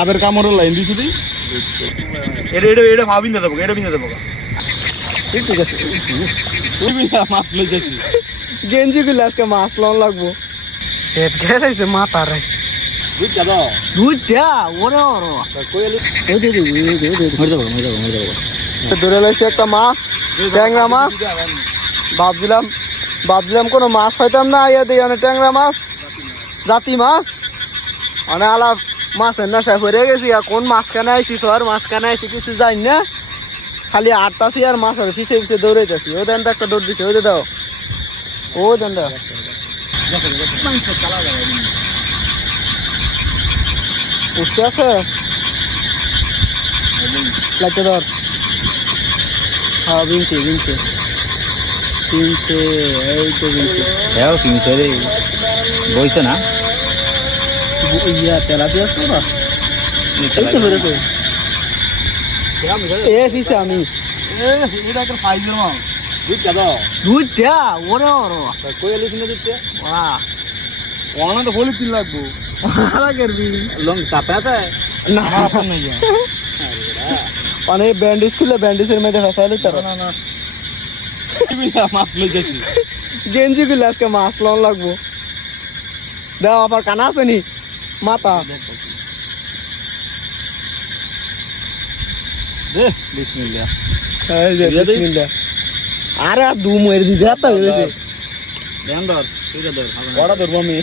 আবের কামড়ের line দিছি তুই এটা ভাবিন দেবো এটা বিন্দা দেবো ঠিক আছে তুই মাছ লই যাচ্ছি গেঞ্জি গুলো আজকে মাছ লন লাগবো সেট গেছে মাথা রে বুঝছা তো দুইটা ওরে ওরে কইলি মরে যাবো ধরে লাগছে একটা মাছ ট্যাংরা মাছ ভাবছিলাম কোনো মাছ হইতাম না ইয়ে দিকে অনেক ট্যাংরা মাছ জাতি মাছ অনেক আলাপ মাছের নেশায় পড়ে গেছি আর কোন মাঝখানে আইছি শহর মাঝখানে আইছি কিছু জানি না খালি আটতাছি আর মাছ আর পিছিয়ে পিছিয়ে দৌড়াইতেছি ওই দেন একটা দৌড় দিছে ওই দাও ও দেন উঠছে আছে লাগতে ধর হ্যাঁ বিনছে এই তো বিনছে হ্যাঁ কিনছে রে বইছে না ইয়া তেলাপিয়া তো না এই তো বেরোছে এ ফিসে আমি এটা একটা ফাইজের মাছ বুঝছা তো দুইটা ওরে ওরে কইলি শুনে দিচ্ছে বাহ ওনা তো বলি 3 লাগবো আলা করবি লং চাপে আছে না আপন নাই মানে ব্যান্ডেজ খুলে ব্যান্ডেজের মধ্যে ফেসাইলি তার না তুই মাছ লই যাচ্ছি গেঞ্জি গুলো আজকে মাছ লন লাগবো দাও আবার কানা আছে নি মাথা দে বিসমিল্লাহ এই যে বিসমিল্লাহ আরে দু মেরে দি যাতা হইছে দেন ধর তুইটা ধর বড় ধরবো আমি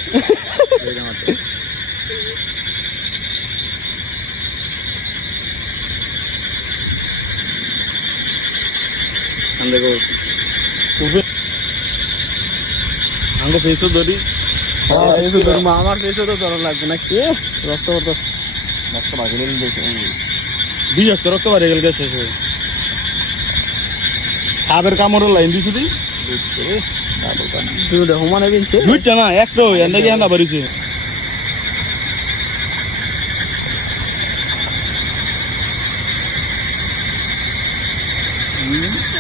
দেখো আঙ্গো ফেসও ধরিস হ্যাঁ এই তো তোর আমার ফেসে তো ধরা লাগবে না কি রক্ত পড়তাস রক্ত বাড়ি গেল দুই একটা রক্ত বাড়ি গেল গেছে আবের কামড়ের লাইন দিছি তুই দুইটা হুমানে বিনছে দুইটা না একটা এন্ডা কি এন্ডা বাড়িছে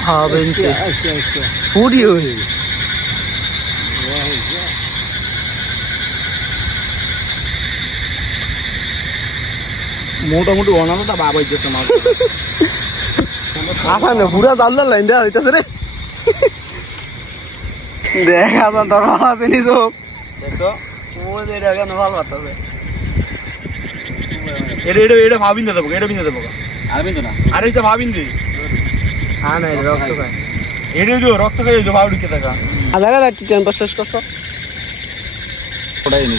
হ্যাঁ বিনছে ফুডি হই মোটামুটি অনানোটা বাব হইতেছে মাছ আসা না পুরা জাল লাইন দেওয়া হইতেছে রে দেখ আসা তোর আছে নি চোখ দেখো ও যে এটা কেন ভালো বাড়তেছে এটা ভাবিন দেবো এটা বিন্দা দেবো আর বিন্দু না আর এইটা ভাবিন দি হ্যাঁ না রক্ত খায় এটা যে রক্ত খাই যে ভাব ঢুকে থাকা আধা ঘন্টা টিটেন পাস শেষ করছো ওটাই নি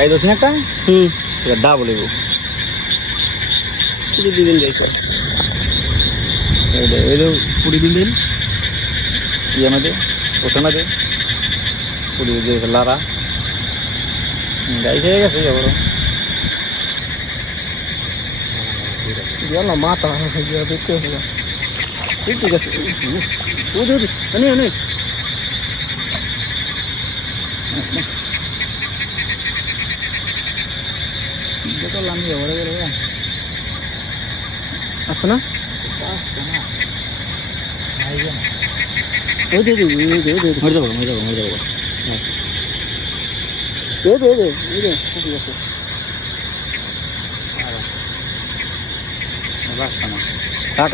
এই দোস না একটা এটা দা বলিব কি দিবেন যাইছে এই যে পুরি দিন ইয়ে মধ্যে ওখানে দে পুরি দিয়ে লারা গাই খেয়ে গেছে বড় ইয়ালা মাথা হইয়া দেখতে হবে ঠিক আছে ও দে আনে দেখো লামি বড় বড় আছে না দে মরে যাবো দে ঠিক আছে রাখ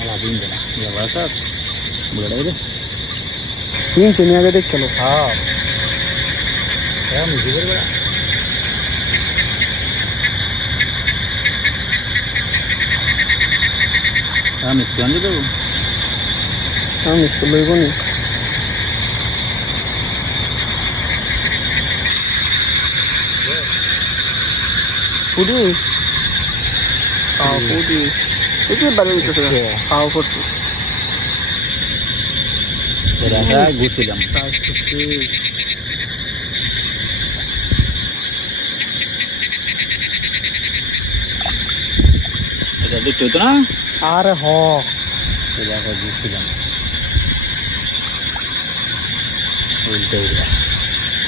আলা বিন্দু না ইয়া বাসা বড় রে তিনশো নিয়ে আগে দেখ চলো হ্যাঁ আমি জিগর বড় আমি স্ক্যান দেবো আমি স্কুল লইব নি পুডি পুডি এই যে বাড়ি দিতেছে খাওয়া করছি এটা ঘুরছিলাম এটা দেখতে হতো না আরে হ এটা ঘুরছিলাম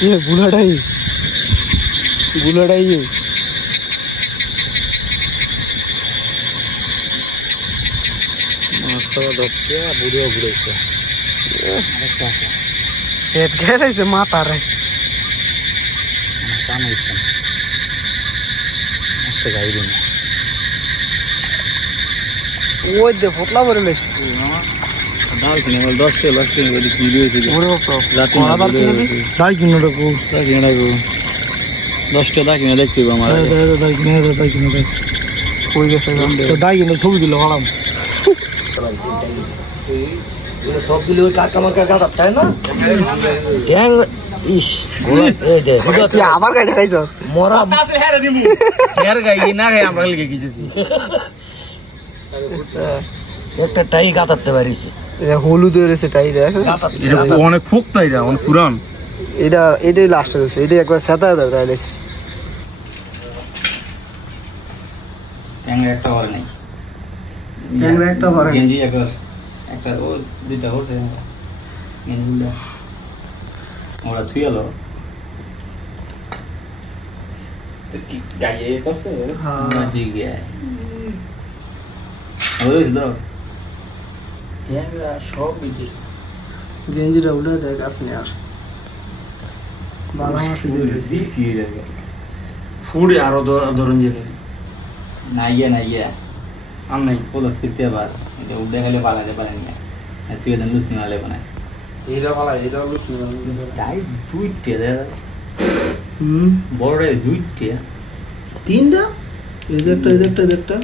ये बुलाडाई ये মাছটা ধরছে বুড়িও ঘুরেছে সেট গেছে মাথারে কাম হচ্ছে না একটা গাড়ি দিন ওই দে ফটলা ভরে লেস দাও কিনে বল 10 টাকা 10 টাকা করে কি দিয়েছে ওরে বাবা রাতে কোনা দাল কিনে দি দাই কিনে রাখো দা কিনে রাখো 10 টাকা কিনে দেখতে হবে আমার দাই কিনে দে কই গেছে তো দাই কিনে ছবি দিল হলাম সবগুলো ওই কাকা মার্কা গাদা তাই না গ্যাং ইস এই দে তুই আবার গাড়ি খাইছ মরা আছে হেরে দিমু হের গাই না গাই আমরা লিখে কি যদি একটা টাই গাদাতে পারিস এটা হলুদ হয়েছে টাই দেখ এটা অনেক ফুক্ত এটা অনেক পুরান এটাই লাস্ট হয়েছে এটা একবার সেটা দাও রাইলেস ট্যাংরা একটা করে নাই ট্যাংরা একটা করে নাই। গেঞ্জি একবার একটা ও দুইটা করছে গেঞ্জিটা ওরা থুইয়ালো তো কি গায়ে তোরছে হ্যাঁ। মাঝি গিয়ে ওই দাও গ্যাংরা সব বিজি গেঞ্জিটা উঠে দেখ আসনি আর বালা মাছ দিয়ে দিয়েছে দিছি এটা ফুড়ে আরো ধরুন যে নাইয়া আম নাই পোলাস করতে আবার এটা উঠে গেলে পালাতে পারেন না তুই এদের লুসনি মারলে বানায় এইটা ভালো এটা লুস তাই দুইটে হুম বড় দুইটে তিনটা এই যে একটা